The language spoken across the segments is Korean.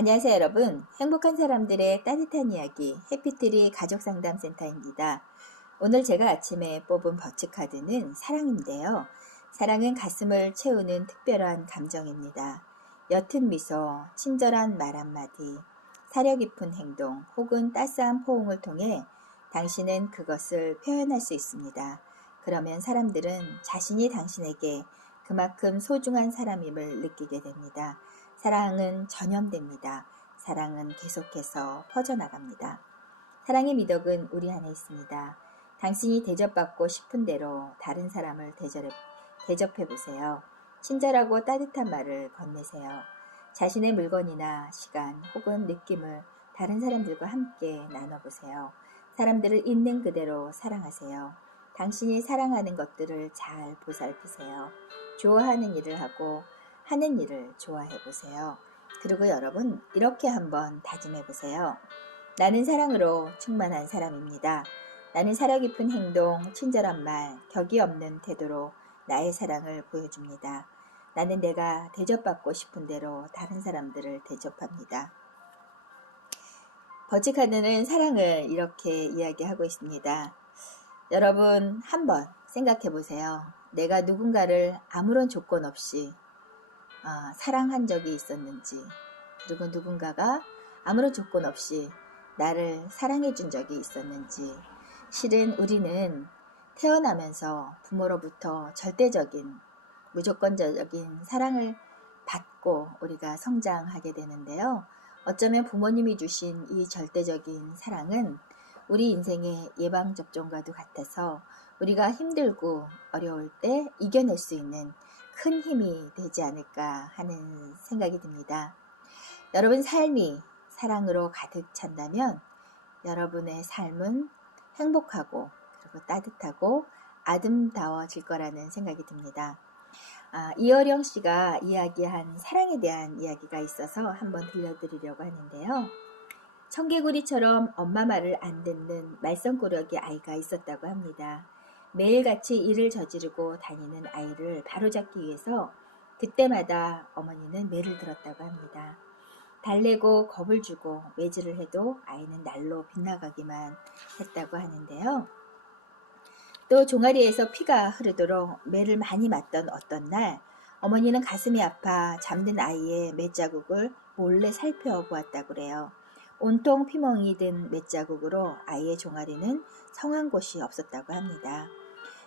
안녕하세요 여러분. 행복한 사람들의 따뜻한 이야기 해피트리 가족상담센터입니다. 오늘 제가 아침에 뽑은 버치카드는 사랑인데요. 사랑은 가슴을 채우는 특별한 감정입니다. 옅은 미소, 친절한 말 한마디, 사려 깊은 행동 혹은 따스한 포옹을 통해 당신은 그것을 표현할 수 있습니다. 그러면 사람들은 자신이 당신에게 그만큼 소중한 사람임을 느끼게 됩니다. 사랑은 전염됩니다. 사랑은 계속해서 퍼져나갑니다. 사랑의 미덕은 우리 안에 있습니다. 당신이 대접받고 싶은 대로 다른 사람을 대접해 보세요. 친절하고 따뜻한 말을 건네세요. 자신의 물건이나 시간 혹은 느낌을 다른 사람들과 함께 나눠보세요. 사람들을 있는 그대로 사랑하세요. 당신이 사랑하는 것들을 잘 보살피세요. 좋아하는 일을 하고 하는 일을 좋아해 보세요. 그리고 여러분 이렇게 한번 다짐해 보세요. 나는 사랑으로 충만한 사람입니다. 나는 사려 깊은 행동, 친절한 말, 격이 없는 태도로 나의 사랑을 보여줍니다. 나는 내가 대접받고 싶은 대로 다른 사람들을 대접합니다. 버치카드는 사랑을 이렇게 이야기하고 있습니다. 여러분 한번 생각해 보세요. 내가 누군가를 아무런 조건 없이 사랑한 적이 있었는지, 그리고 누군가가 아무런 조건 없이 나를 사랑해 준 적이 있었는지. 실은 우리는 태어나면서 부모로부터 절대적인, 무조건적인 사랑을 받고 우리가 성장하게 되는데요. 어쩌면 부모님이 주신 이 절대적인 사랑은 우리 인생의 예방접종과도 같아서 우리가 힘들고 어려울 때 이겨낼 수 있는 큰 힘이 되지 않을까 하는 생각이 듭니다. 여러분 삶이 사랑으로 가득 찬다면 여러분의 삶은 행복하고 그리고 따뜻하고 아름다워질 거라는 생각이 듭니다. 이어령 씨가 이야기한 사랑에 대한 이야기가 있어서 한번 들려드리려고 하는데요. 청개구리처럼 엄마 말을 안 듣는 말썽꾸러기 아이가 있었다고 합니다. 매일같이 일을 저지르고 다니는 아이를 바로잡기 위해서 그때마다 어머니는 매를 들었다고 합니다. 달래고 겁을 주고 매질을 해도 아이는 날로 빗나가기만 했다고 하는데요. 또 종아리에서 피가 흐르도록 매를 많이 맞던 어떤 날 어머니는 가슴이 아파 잠든 아이의 매자국을 몰래 살펴보았다고 그래요. 온통 피멍이 든 매자국으로 아이의 종아리는 성한 곳이 없었다고 합니다.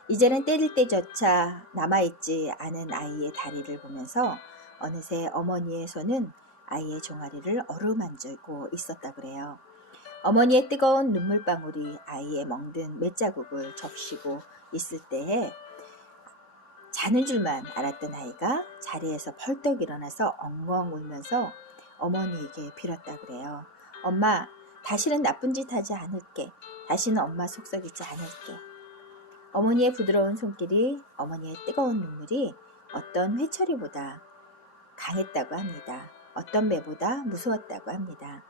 이제는 때릴 때조차 남아있지 않은 아이의 다리를 보면서 어느새 어머니의 손은 아이의 종아리를 어루만지고 있었다고 그래요. 어머니의 뜨거운 눈물방울이 아이의 멍든 매자국을 적시고 있을 때에 자는 줄만 알았던 아이가 자리에서 벌떡 일어나서 엉엉 울면서 어머니에게 빌었다고 그래요. 엄마, 다시는 나쁜 짓 하지 않을게. 다시는 엄마 속썩이지 않을게. 어머니의 부드러운 손길이, 어머니의 뜨거운 눈물이 어떤 회초리보다 강했다고 합니다. 어떤 매보다 무서웠다고 합니다.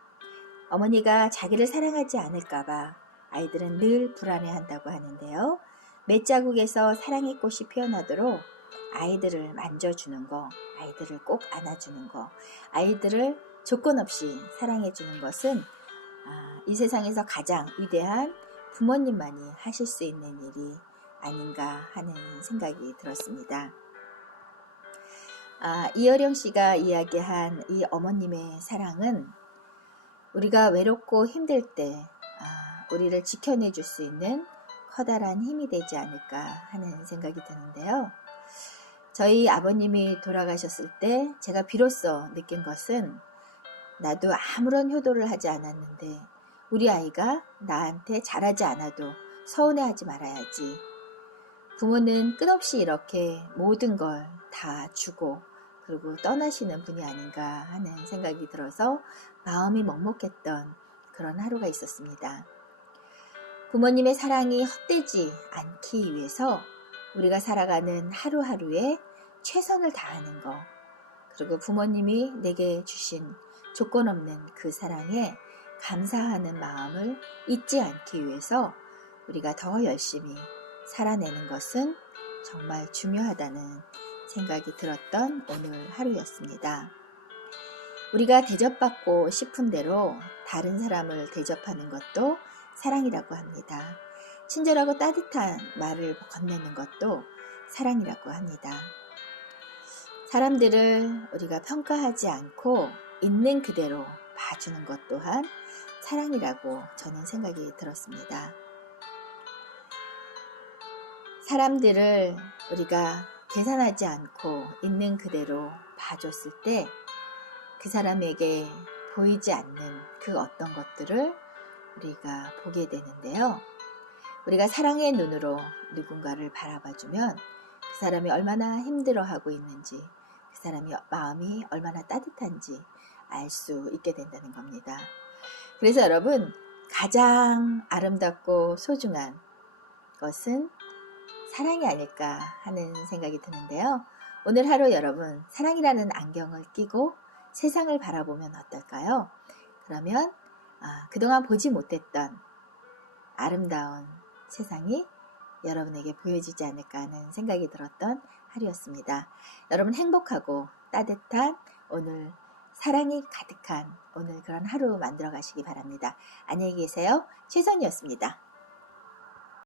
어머니가 자기를 사랑하지 않을까봐 아이들은 늘 불안해한다고 하는데요. 매자국에서 사랑의 꽃이 피어나도록 아이들을 만져주는 거, 아이들을 꼭 안아주는 거, 아이들을 조건 없이 사랑해주는 것은 이 세상에서 가장 위대한 부모님만이 하실 수 있는 일이 아닌가 하는 생각이 들었습니다. 이어령 씨가 이야기한 이 어머님의 사랑은 우리가 외롭고 힘들 때 우리를 지켜내줄 수 있는 커다란 힘이 되지 않을까 하는 생각이 드는데요. 저희 아버님이 돌아가셨을 때 제가 비로소 느낀 것은 나도 아무런 효도를 하지 않았는데 우리 아이가 나한테 잘하지 않아도 서운해하지 말아야지. 부모는 끝없이 이렇게 모든 걸 다 주고 그리고 떠나시는 분이 아닌가 하는 생각이 들어서 마음이 먹먹했던 그런 하루가 있었습니다. 부모님의 사랑이 헛되지 않기 위해서 우리가 살아가는 하루하루에 최선을 다하는 것, 그리고 부모님이 내게 주신 조건 없는 그 사랑에 감사하는 마음을 잊지 않기 위해서 우리가 더 열심히 살아내는 것은 정말 중요하다는 생각이 들었던 오늘 하루였습니다. 우리가 대접받고 싶은 대로 다른 사람을 대접하는 것도 사랑이라고 합니다. 친절하고 따뜻한 말을 건네는 것도 사랑이라고 합니다. 사람들을 우리가 평가하지 않고 있는 그대로 봐주는 것 또한 사랑이라고 저는 생각이 들었습니다. 사람들을 우리가 계산하지 않고 있는 그대로 봐줬을 때 그 사람에게 보이지 않는 그 어떤 것들을 우리가 보게 되는데요. 우리가 사랑의 눈으로 누군가를 바라봐주면 그 사람이 얼마나 힘들어하고 있는지, 그 사람이 마음이 얼마나 따뜻한지 알 수 있게 된다는 겁니다. 그래서 여러분, 가장 아름답고 소중한 것은 사랑이 아닐까 하는 생각이 드는데요. 오늘 하루 여러분, 사랑이라는 안경을 끼고 세상을 바라보면 어떨까요? 그러면 그동안 보지 못했던 아름다운 세상이 여러분에게 보여지지 않을까 하는 생각이 들었던 하루였습니다. 여러분 행복하고 따뜻한 오늘 사랑이 가득한 오늘 그런 하루 만들어 가시기 바랍니다. 안녕히 계세요. 최선이었습니다.